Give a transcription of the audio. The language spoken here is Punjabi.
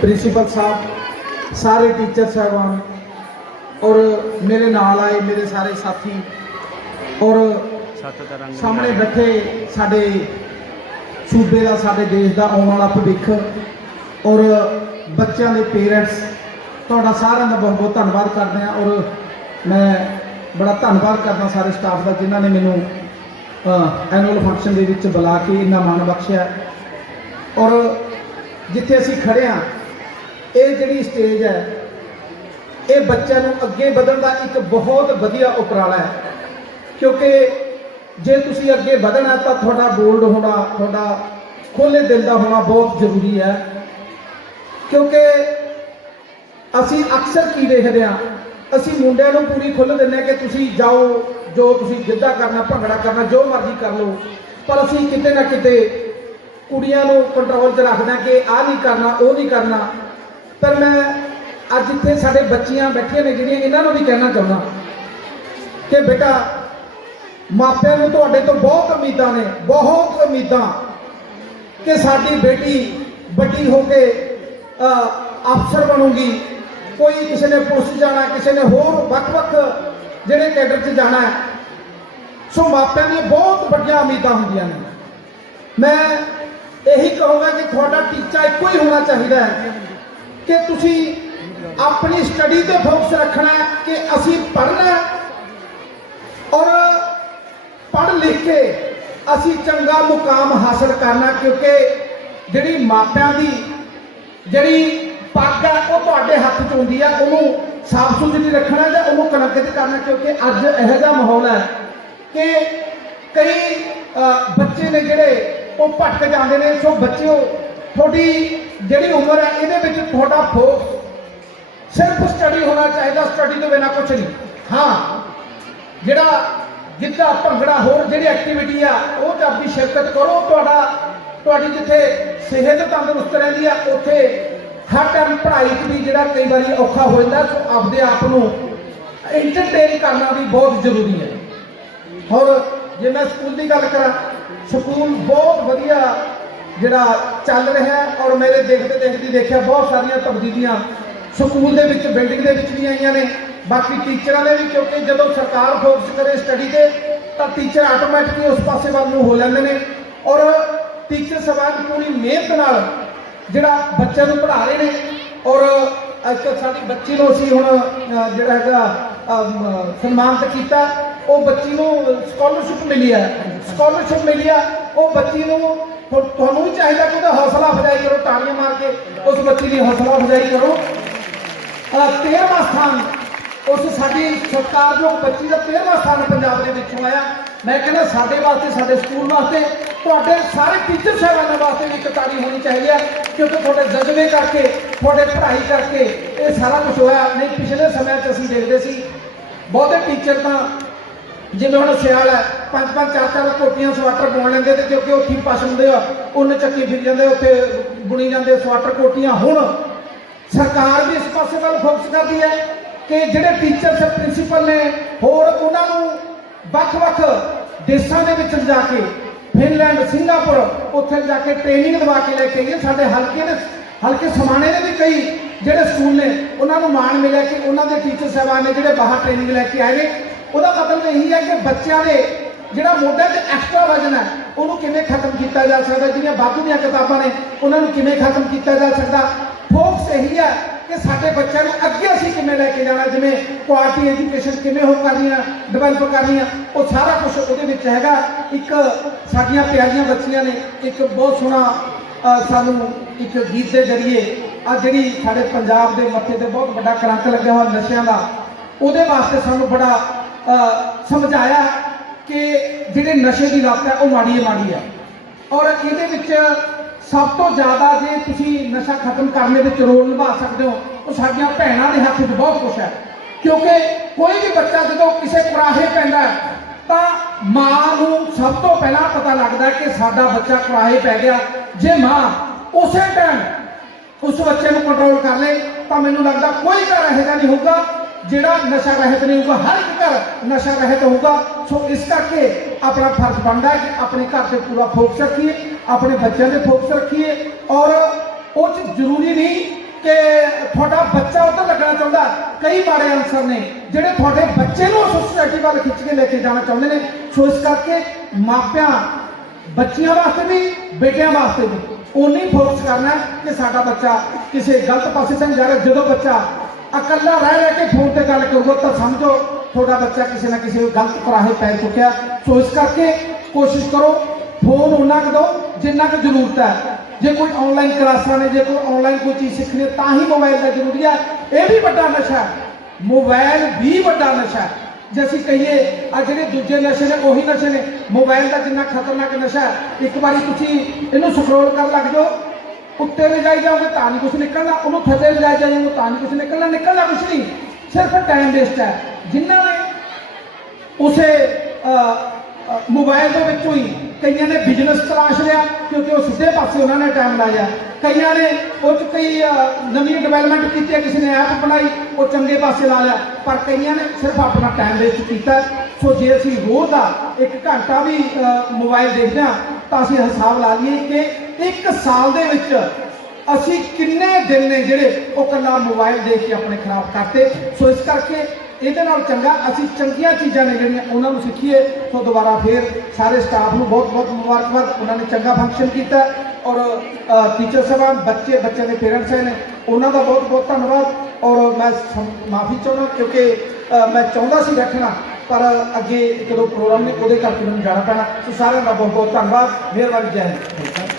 ਪ੍ਰਿੰਸੀਪਲ ਸਾਹਿਬ ਸਾਰੇ ਟੀਚਰ ਸਾਹਿਬਾਨ ਔਰ ਮੇਰੇ ਨਾਲ ਆਏ ਮੇਰੇ ਸਾਰੇ ਸਾਥੀ ਔਰ ਸਾਹਮਣੇ ਬੈਠੇ ਸਾਡੇ ਸੂਬੇ ਦਾ ਸਾਡੇ ਦੇਸ਼ ਦਾ ਆਉਣ ਵਾਲਾ ਭਵਿੱਖ ਔਰ ਬੱਚਿਆਂ ਦੇ ਪੇਰੈਂਟਸ ਤੁਹਾਡਾ ਸਾਰਿਆਂ ਦਾ ਬਹੁਤ ਬਹੁਤ ਧੰਨਵਾਦ ਕਰਦੇ ਹਾਂ ਔਰ ਮੈਂ ਬੜਾ ਧੰਨਵਾਦ ਕਰਦਾ ਸਾਰੇ ਸਟਾਫ ਦਾ ਜਿਨ੍ਹਾਂ ਨੇ ਮੈਨੂੰ ਐਨੂਅਲ ਫੰਕਸ਼ਨ ਦੇ ਵਿੱਚ ਬੁਲਾ ਕੇ ਇੰਨਾ ਮਾਣ ਬਖਸ਼ਿਆ ਔਰ ਜਿੱਥੇ ਅਸੀਂ ਖੜੇ ਹਾਂ ਇਹ ਜਿਹੜੀ ਸਟੇਜ ਹੈ, ਇਹ ਬੱਚਿਆਂ ਨੂੰ ਅੱਗੇ ਵਧਣ ਦਾ ਇੱਕ ਬਹੁਤ ਵਧੀਆ ਉਪਰਾਲਾ ਹੈ। ਕਿਉਂਕਿ ਜੇ ਤੁਸੀਂ ਅੱਗੇ ਵਧਣਾ ਤਾਂ ਤੁਹਾਡਾ ਬੋਲਡ ਹੋਣਾ, ਤੁਹਾਡਾ ਖੁੱਲੇ ਦਿਲ ਦਾ ਹੋਣਾ ਬਹੁਤ ਜ਼ਰੂਰੀ ਹੈ। ਕਿਉਂਕਿ ਅਸੀਂ ਅਕਸਰ ਕੀ ਦੇਖਦੇ ਹਾਂ, ਅਸੀਂ ਮੁੰਡਿਆਂ ਨੂੰ ਪੂਰੀ ਖੁੱਲ੍ਹ ਦਿੰਦੇ ਹਾਂ ਕਿ ਤੁਸੀਂ ਜਾਓ, ਜੋ ਤੁਸੀਂ ਗਿੱਧਾ ਕਰਨਾ, ਭੰਗੜਾ ਕਰਨਾ, ਜੋ ਮਰਜ਼ੀ ਕਰ ਲਓ। ਪਰ ਅਸੀਂ ਕਿਤੇ ਨਾ ਕਿਤੇ ਕੁੜੀਆਂ ਨੂੰ ਕੰਟਰੋਲ 'ਚ ਰੱਖਦੇ ਹਾਂ ਕਿ ਆਹ ਨਹੀਂ ਕਰਨਾ, ਉਹ ਨਹੀਂ ਕਰਨਾ। ਪਰ ਮੈਂ ਅੱਜ ਇੱਥੇ ਸਾਡੇ ਬੱਚੀਆਂ ਬੈਠੀਆਂ ਨੇ ਜਿਹੜੀਆਂ ਇਹਨਾਂ ਨੂੰ ਵੀ ਕਹਿਣਾ ਚਾਹੁੰਦਾ ਕਿ ਬੇਟਾ, ਮਾਪਿਆਂ ਨੂੰ ਤੁਹਾਡੇ ਤੋਂ ਬਹੁਤ ਉਮੀਦਾਂ ਨੇ, ਬਹੁਤ ਉਮੀਦਾਂ ਕਿ ਸਾਡੀ ਬੇਟੀ ਵੱਡੀ ਹੋ ਕੇ ਅਫਸਰ ਬਣੂਗੀ। ਕੋਈ ਕਿਸੇ ਨੇ ਪੁਲਿਸ ਜਾਣਾ, ਕਿਸੇ ਨੇ ਹੋਰ ਵੱਖ-ਵੱਖ ਜਿਹੜੇ ਕੈਡਰ 'ਚ ਜਾਣਾ ਹੈ। ਸੋ ਮਾਪਿਆਂ ਦੀਆਂ ਬਹੁਤ ਵੱਡੀਆਂ ਉਮੀਦਾਂ ਹੁੰਦੀਆਂ ਨੇ। ਮੈਂ ਇਹੀ ਕਹੂੰਗਾ ਕਿ ਤੁਹਾਡਾ ਟੀਚਾ ਇੱਕੋ ਹੀ ਹੋਣਾ ਚਾਹੀਦਾ ਹੈ। ਕਿ ਤੁਸੀਂ ਆਪਣੀ ਸਟੱਡੀ ਤੇ ਫੋਕਸ ਰੱਖਣਾ ਕਿ ਅਸੀਂ ਪੜ੍ਹਨਾ ਔਰ ਪੜ੍ਹ ਲਿਖ ਕੇ ਅਸੀਂ ਚੰਗਾ ਮੁਕਾਮ ਹਾਸਲ ਕਰਨਾ ਕਿਉਂਕਿ ਜਿਹੜੀ ਮਾਪਿਆਂ ਦੀ ਜਿਹੜੀ ਪੱਗ ਹੈ, ਉਹ ਤੁਹਾਡੇ ਹੱਥ 'ਚ ਹੁੰਦੀ ਹੈ। ਉਹਨੂੰ ਸਾਫ਼ ਸੁਥਰੀ ਰੱਖਣਾ ਜਾਂ ਉਹਨੂੰ ਕਲੰਕਿਤ ਕਰਨਾ, ਕਿਉਂਕਿ ਅੱਜ ਇਹੋ ਜਿਹਾ ਮਾਹੌਲ ਹੈ ਕਿ ਕਈ ਬੱਚੇ ਨੇ ਜਿਹੜੇ ਉਹ ਭਟਕ ਜਾਂਦੇ ਨੇ। ਸੋ ਬੱਚਿਓ ਤੁਹਾਡੀ ਜਿਹੜੀ ਉਮਰ ਹੈ, ਇਹਦੇ ਵਿੱਚ ਤੁਹਾਡਾ ਫੋਕਸ ਸਿਰਫ ਸਟੱਡੀ ਹੋਣਾ ਚਾਹੀਦਾ ਸਟੱਡੀ ਤੋਂ ਬਿਨਾਂ ਕੁਝ ਨਹੀਂ। ਹਾਂ, ਜਿਹੜਾ ਗਿੱਧਾ ਭੰਗੜਾ ਹੋਰ ਜਿਹੜੀ ਐਕਟੀਵਿਟੀ ਆ, ਉਹ 'ਚ ਆਪਣੀ ਸ਼ਿਰਕਤ ਕਰੋ। ਤੁਹਾਡਾ, ਤੁਹਾਡੀ ਜਿੱਥੇ ਸਿਹਤ ਤੰਦਰੁਸਤ ਰਹਿੰਦੀ ਆ, ਉੱਥੇ ਹਰ ਟਾਈਮ ਪੜ੍ਹਾਈ 'ਚ ਵੀ ਜਿਹੜਾ ਕਈ ਵਾਰੀ ਔਖਾ ਹੋ ਜਾਂਦਾ, ਸੋ ਆਪਦੇ ਆਪ ਨੂੰ ਇੰਟਰਟੇਨ ਕਰਨਾ ਵੀ ਬਹੁਤ ਜ਼ਰੂਰੀ ਹੈ। ਔਰ ਜੇ ਮੈਂ ਸਕੂਲ ਦੀ ਗੱਲ ਕਰਾਂ ਸਕੂਲ ਬਹੁਤ ਵਧੀਆ ਜਿਹੜਾ ਚੱਲ ਰਿਹਾ ਔਰ ਮੇਰੇ ਦੇਖਦੇ ਦੇਖਦੇ ਦੇਖਿਆ ਬਹੁਤ ਸਾਰੀਆਂ ਤਬਦੀਲੀਆਂ ਸਕੂਲ ਦੇ ਵਿੱਚ, ਬਿਲਡਿੰਗ ਦੇ ਵਿੱਚ ਵੀ ਆਈਆਂ ਨੇ। ਬਾਕੀ ਟੀਚਰਾਂ ਨੇ ਵੀ, ਕਿਉਂਕਿ ਜਦੋਂ ਸਰਕਾਰ ਫੋਕਸ ਕਰੇ ਸਟੱਡੀ ਤੇ, ਤਾਂ ਟੀਚਰ ਆਟੋਮੈਟਿਕਲੀ ਉਸ ਪਾਸੇ ਵੱਲ ਨੂੰ ਹੋ ਜਾਂਦੇ ਨੇ। ਔਰ ਟੀਚਰ ਸਵਾਲ ਪੂਰੀ ਮਿਹਨਤ ਨਾਲ ਜਿਹੜਾ ਬੱਚਿਆਂ ਨੂੰ ਪੜ੍ਹਾ ਰਹੇ ਨੇ, ਔਰ ਇੱਕ ਸਾਡੀ ਬੱਚੀ ਨੂੰ ਅਸੀਂ ਹੁਣ ਜਿਹੜਾ ਹੈਗਾ ਸਨਮਾਨਿਤ ਕੀਤਾ, ਉਹ ਬੱਚੀ ਨੂੰ ਸਕਾਲਰਸ਼ਿਪ ਮਿਲੀ ਹੈ। ਸਕਾਲਰਸ਼ਿਪ ਮਿਲੀ ਹੈ ਉਹ ਬੱਚੀ ਨੂੰ ਤੁਹਾਨੂੰ ਵੀ ਚਾਹੀਦਾ ਕਿ ਉਹਦਾ ਹੌਸਲਾ ਅਫਜ਼ਾਈ ਕਰੋ ਤਾੜੀਆਂ ਮਾਰ ਕੇ ਉਸ ਬੱਚੀ ਦੀ ਹੌਸਲਾ ਅਫਜ਼ਾਈ ਕਰੋ। ਅ, 13ਵਾਂ ਸਥਾਨ ਉਸ ਸਾਡੀ ਸਤਿਕਾਰਯੋਗ ਬੱਚੀ ਦਾ 13ਵਾਂ ਸਥਾਨ ਪੰਜਾਬ ਦੇ ਵਿੱਚੋਂ ਆਇਆ। ਮੈਂ ਕਹਿੰਦਾ ਸਾਡੇ ਵਾਸਤੇ ਸਾਡੇ ਸਕੂਲ ਵਾਸਤੇ ਤੁਹਾਡੇ ਸਾਰੇ ਟੀਚਰ ਸਾਹਿਬਾਨਾਂ ਵਾਸਤੇ ਵੀ ਇੱਕ ਤਾੜੀ ਹੋਣੀ ਚਾਹੀਦੀ ਹੈ ਕਿਉਂਕਿ ਤੁਹਾਡੇ ਜਜ਼ਬੇ ਕਰਕੇ ਤੁਹਾਡੇ ਪੜ੍ਹਾਈ ਕਰਕੇ ਇਹ ਸਾਰਾ ਕੁਝ ਹੋਇਆ। ਨਹੀਂ ਪਿਛਲੇ ਸਮਿਆਂ 'ਚ ਅਸੀਂ ਦੇਖਦੇ ਸੀ ਬਹੁਤੇ ਟੀਚਰ ਤਾਂ ਜਿਵੇਂ ਹੁਣ ਸਿਆਲ ਹੈ, ਪੰਜ ਪੰਜ ਚਾਰ ਚਾਰ ਕੋਟੀਆਂ ਸਵਾਟਰ ਪਾਉਣ ਲੈਂਦੇ ਤੇ ਕਿਉਂਕਿ ਉੱਥੇ ਹੀ ਪਸ਼ ਹੁੰਦੇ ਆ, ਉਹਨੇ ਚੱਕੀ ਫਿਰ ਜਾਂਦੇ, ਉੱਥੇ ਬੁਣੀ ਜਾਂਦੇ ਸਵਾਟਰ ਕੋਟੀਆਂ। ਹੁਣ ਸਰਕਾਰ ਵੀ ਇਸ ਪਾਸੇ ਵੱਲ ਫੋਕਸ ਕਰਦੀ ਹੈ ਕਿ ਜਿਹੜੇ ਟੀਚਰਸ ਪ੍ਰਿੰਸੀਪਲ ਨੇ, ਹੋਰ ਉਹਨਾਂ ਨੂੰ ਵੱਖ-ਵੱਖ ਦੇਸ਼ਾਂ ਦੇ ਵਿੱਚ ਜਾ ਕੇ ਫਿਨਲੈਂਡ ਸਿੰਗਾਪੁਰ ਉੱਥੇ ਜਾ ਕੇ ਟ੍ਰੇਨਿੰਗ ਦਵਾ ਕੇ ਲੈ ਕੇ ਗਏ ਸਾਡੇ ਹਲਕੇ ਦੇ, ਹਲਕੇ ਸਮਾਣੇ ਦੇ ਵੀ ਕਈ ਜਿਹੜੇ ਸਕੂਲ ਨੇ, ਉਹਨਾਂ ਨੂੰ ਮਾਣ ਮਿਲਿਆ ਕਿ ਉਹਨਾਂ ਦੇ ਟੀਚਰ ਸਾਹਿਬਾਨ ਨੇ ਜਿਹੜੇ ਬਾਹਰ ਟ੍ਰੇਨਿੰਗ ਲੈ ਕੇ ਆਏ ਨੇ। ਉਹਦਾ ਮਤਲਬ ਇਹੀ ਹੈ ਕਿ ਬੱਚਿਆਂ ਦੇ ਜਿਹੜਾ ਮੋਢੇ ਤੇ ਐਕਸਟਰਾ ਵਜਨ ਹੈ, ਉਹਨੂੰ ਕਿਵੇਂ ਖਤਮ ਕੀਤਾ ਜਾ ਸਕਦਾ? ਜਿਹੜੀਆਂ ਵਾਧੂ ਦੀਆਂ ਕਿਤਾਬਾਂ ਨੇ, ਉਹਨਾਂ ਨੂੰ ਕਿਵੇਂ ਖਤਮ ਕੀਤਾ ਜਾ ਸਕਦਾ? ਫੋਕਸ ਇਹੀ ਹੈ ਕਿ ਸਾਡੇ ਬੱਚਿਆਂ ਨੂੰ ਅੱਗੇ ਅਸੀਂ ਕਿਵੇਂ ਲੈ ਕੇ ਜਾਣਾ? ਜਿਵੇਂ ਕੁਆਲਿਟੀ ਐਜੂਕੇਸ਼ਨ ਕਿਵੇਂ ਹੋ ਕਰਨੀ ਆ ਡਿਵੈਲਪ ਕਰਨੀ ਆ ਉਹ ਸਾਰਾ ਕੁਝ ਉਹਦੇ ਵਿੱਚ ਹੈਗਾ। ਇੱਕ ਸਾਡੀਆਂ ਪਿਆਰੀਆਂ ਬੱਚੀਆਂ ਨੇ, ਇੱਕ ਬਹੁਤ ਸੋਹਣਾ ਸਾਨੂੰ ਇੱਕ ਗੀਤ ਦੇ ਜ਼ਰੀਏ ਆ ਜਿਹੜੀ ਸਾਡੇ ਪੰਜਾਬ ਦੇ ਮੱਥੇ ਤੇ ਬਹੁਤ ਵੱਡਾ ਕਲੰਕ ਲੱਗਿਆ ਹੋਇਆ ਨਸ਼ਿਆਂ ਦਾ, ਉਹਦੇ ਵਾਸਤੇ ਸਾਨੂੰ ਬੜਾ ਸਮਝਾਇਆ ਕਿ ਜਿਹੜੇ ਨਸ਼ੇ ਦੀ ਲੱਤ ਹੈ, ਉਹ ਮਾੜੀ ਹੈ ਮਾੜੀ ਹੈ। ਔਰ ਇਹਦੇ ਵਿੱਚ ਸਭ ਤੋਂ ਜ਼ਿਆਦਾ ਜੇ ਤੁਸੀਂ ਨਸ਼ਾ ਖਤਮ ਕਰਨ ਦੇ ਵਿੱਚ ਰੋਲ ਨਿਭਾ ਸਕਦੇ ਹੋ ਉਹ ਸਾਡੀਆਂ ਭੈਣਾਂ ਦੇ ਹੱਥ 'ਚ ਬਹੁਤ ਕੁਝ ਹੈ। ਕਿਉਂਕਿ ਕੋਈ ਵੀ ਬੱਚਾ ਜਦੋਂ ਕਿਸੇ ਕੁਰਾਹੇ ਪੈਂਦਾ ਤਾਂ ਮਾਂ ਨੂੰ ਸਭ ਤੋਂ ਪਹਿਲਾਂ ਪਤਾ ਲੱਗਦਾ ਕਿ ਸਾਡਾ ਬੱਚਾ ਕੁਰਾਹੇ ਪੈ ਗਿਆ। ਜੇ ਮਾਂ ਉਸੇ ਟਾਈਮ ਉਸ ਬੱਚੇ ਨੂੰ ਕੰਟਰੋਲ ਕਰ ਲੇ, ਤਾਂ ਮੈਨੂੰ ਲੱਗਦਾ ਕੋਈ ਘਰ ਇਹੋ ਜਿਹਾ ਨਹੀਂ ਹੋਊਗਾ ਜਿਹੜਾ ਨਸ਼ਾ ਰਹਿਤ ਨਹੀਂ ਹੋਊਗਾ, ਹਰ ਇੱਕ ਘਰ ਨਸ਼ਾ ਰਹਿਤ ਹੋਊਗਾ। ਸੋ ਇਸ ਕਰਕੇ ਆਪਣਾ ਫਰਜ਼ ਬਣਦਾ ਹੈ ਕਿ ਆਪਣੇ ਘਰ ਤੇ ਪੂਰਾ ਫੋਕਸ ਰੱਖੀਏ, ਆਪਣੇ ਬੱਚਿਆਂ ਤੇ ਫੋਕਸ ਰੱਖੀਏ। ਔਰ ਉਹ ਚ ਜ਼ਰੂਰੀ ਨਹੀਂ ਕਿ ਤੁਹਾਡਾ ਬੱਚਾ ਉੱਧਰ ਲੱਗਣਾ ਚਾਹੁੰਦਾ, ਕਈ ਮਾੜੇ ਅਨਸਰ ਨੇ, ਜਿਹੜੇ ਤੁਹਾਡੇ ਬੱਚੇ ਨੂੰ ਸੋਸਾਇਟੀ ਵੱਲ ਖਿੱਚ ਕੇ ਲੈ ਕੇ ਜਾਣਾ ਚਾਹੁੰਦੇ ਨੇ। ਸੋ ਇਸ ਕਰਕੇ ਮਾਪਿਆਂ, ਬੱਚਿਆਂ ਵਾਸਤੇ ਵੀ, ਬੇਟਿਆਂ ਵਾਸਤੇ ਵੀ ਉਨੀ ਫੋਕਸ ਕਰਨਾ ਕਿ ਸਾਡਾ ਬੱਚਾ ਕਿਸੇ ਗਲਤ ਪਾਸੇ ਤਾਂ ਜਾ ਰਿਹਾ। ਜਦੋਂ ਬੱਚਾ ਇਕੱਲਾ ਰਹਿ ਰਹਿ ਕੇ ਫੋਨ ਤੇ ਗੱਲ ਕਰੂਗਾ ਤਾਂ ਸਮਝੋ ਤੁਹਾਡਾ ਬੱਚਾ ਕਿਸੇ ਨਾ ਕਿਸੇ ਗਲਤ ਕਰਾਹੇ ਪੈ ਚੁੱਕਿਆ। ਸੋ ਇਸ ਕਰਕੇ ਕੋਸ਼ਿਸ਼ ਕਰੋ, ਫੋਨ ਉਹਨਾਂ ਕੁ ਦਿਓ ਜਿੰਨਾ ਕੁ ਜ਼ਰੂਰਤ ਹੈ। ਜੇ ਕੋਈ ਆਨਲਾਈਨ ਕਲਾਸਾਂ ਨੇ, ਜੇ ਕੋਈ ਆਨਲਾਈਨ ਕੋਈ ਚੀਜ਼ ਸਿੱਖਣੀ ਤਾਂ ਹੀ ਮੋਬਾਈਲ ਦਾ ਜ਼ਰੂਰੀ ਹੈ। ਇਹ ਵੀ ਵੱਡਾ ਨਸ਼ਾ ਹੈ। ਮੋਬਾਈਲ ਵੀ ਵੱਡਾ ਨਸ਼ਾ ਜੇ ਅਸੀਂ ਕਹੀਏ ਆ ਜਿਹੜੇ ਦੂਜੇ ਨਸ਼ੇ ਨੇ, ਉਹੀ ਨਸ਼ੇ ਨੇ। ਮੋਬਾਈਲ ਦਾ ਜਿੰਨਾ ਖਤਰਨਾਕ ਨਸ਼ਾ ਇੱਕ ਵਾਰੀ ਤੁਸੀਂ ਇਹਨੂੰ ਸਕਰੋਲ ਕਰਨ ਲੱਗ ਜਾਓ। ਉੱਤੇ ਲੈ ਜਾਈ ਜਾਓਗੇ ਤਾਂ ਨਹੀਂ ਕੁਝ ਨਿਕਲਣਾ ਉਹਨੂੰ ਥੱਲੇ ਲੈ ਜਾਈ ਜਾਓਗੇ ਤਾਂ ਨਹੀਂ ਕੁਝ ਨਿਕਲਣਾ ਨਿਕਲਣਾ ਕੁਝ ਨਹੀਂ। ਸਿਰਫ ਟਾਈਮ ਵੇਸਟ ਹੈ। ਜਿਨ੍ਹਾਂ ਨੇ ਉਸੇ ਅ, ਮੋਬਾਈਲ ਦੇ ਵਿੱਚੋਂ ਹੀ ਕਈਆਂ ਨੇ ਬਿਜ਼ਨਸ ਤਲਾਸ਼ ਲਿਆ ਕਿਉਂਕਿ ਉਹ ਸਿੱਧੇ ਪਾਸੇ ਉਹਨਾਂ ਨੇ ਟਾਈਮ ਲਾਇਆ ਕਈਆਂ ਨੇ ਉਹ 'ਚ ਕਈ ਨਵੀਂ ਡਿਵੈਲਪਮੈਂਟ ਕੀਤੀ ਹੈ ਕਿਸੇ ਨੇ ਐਪ ਬਣਾਈ ਉਹ ਚੰਗੇ ਪਾਸੇ ਲਾ ਲਿਆ। ਪਰ ਕਈਆਂ ਨੇ ਸਿਰਫ ਆਪਣਾ ਟਾਈਮ ਵੇਸਟ ਕੀਤਾ। ਸੋ ਜੇ ਅਸੀਂ ਰੋਜ਼ ਦਾ ਇੱਕ ਘੰਟਾ ਵੀ ਅ, ਮੋਬਾਈਲ ਦੇਖਦੇ ਹਾਂ ਤਾਂ ਅਸੀਂ ਹਿਸਾਬ ਲਾ ਲਈਏ ਕਿ ਇੱਕ ਸਾਲ ਦੇ ਵਿੱਚ ਅਸੀਂ ਕਿੰਨੇ ਦਿਨ ਨੇ ਜਿਹੜੇ ਉਹ ਕੱਲਾ ਮੋਬਾਈਲ ਦੇਖ ਕੇ ਆਪਣੇ ਖਰਾਬ ਕਰਤੇ। ਸੋ ਇਸ ਕਰਕੇ ਇਹਦੇ ਨਾਲ ਚੰਗਾ ਅਸੀਂ ਚੰਗੀਆਂ ਚੀਜ਼ਾਂ ਨੇ ਜਿਹੜੀਆਂ ਉਹਨਾਂ ਨੂੰ ਸਿੱਖੀਏ। ਸੋ ਦੁਬਾਰਾ ਫੇਰ ਸਾਰੇ ਸਟਾਫ ਨੂੰ ਬਹੁਤ ਬਹੁਤ ਮੁਬਾਰਕਬਾਦ। ਉਹਨਾਂ ਨੇ ਚੰਗਾ ਫੰਕਸ਼ਨ ਕੀਤਾ। ਔਰ ਟੀਚਰ ਸਾਹਿਬਾਨ, ਬੱਚੇ, ਬੱਚਿਆਂ ਦੇ ਪੇਰੈਂਟਸ ਨੇ। ਉਹਨਾਂ ਦਾ ਬਹੁਤ ਬਹੁਤ ਧੰਨਵਾਦ। ਔਰ ਮੈਂ ਮਾਫੀ ਚਾਹੁੰਦਾ ਕਿਉਂਕਿ ਮੈਂ ਚਾਹੁੰਦਾ ਸੀ ਬੈਠਣਾ, ਪਰ ਅੱਗੇ ਇੱਕ ਦੋ ਪ੍ਰੋਗਰਾਮ ਨੇ ਉਹਦੇ ਕਰਕੇ ਮੈਨੂੰ ਜਾਣਾ ਪੈਣਾ। ਸੋ ਸਾਰਿਆਂ ਦਾ ਬਹੁਤ ਬਹੁਤ ਧੰਨਵਾਦ। ਮਿਹਰਬਾਨੀ, ਜੈ ਹਿੰਦ।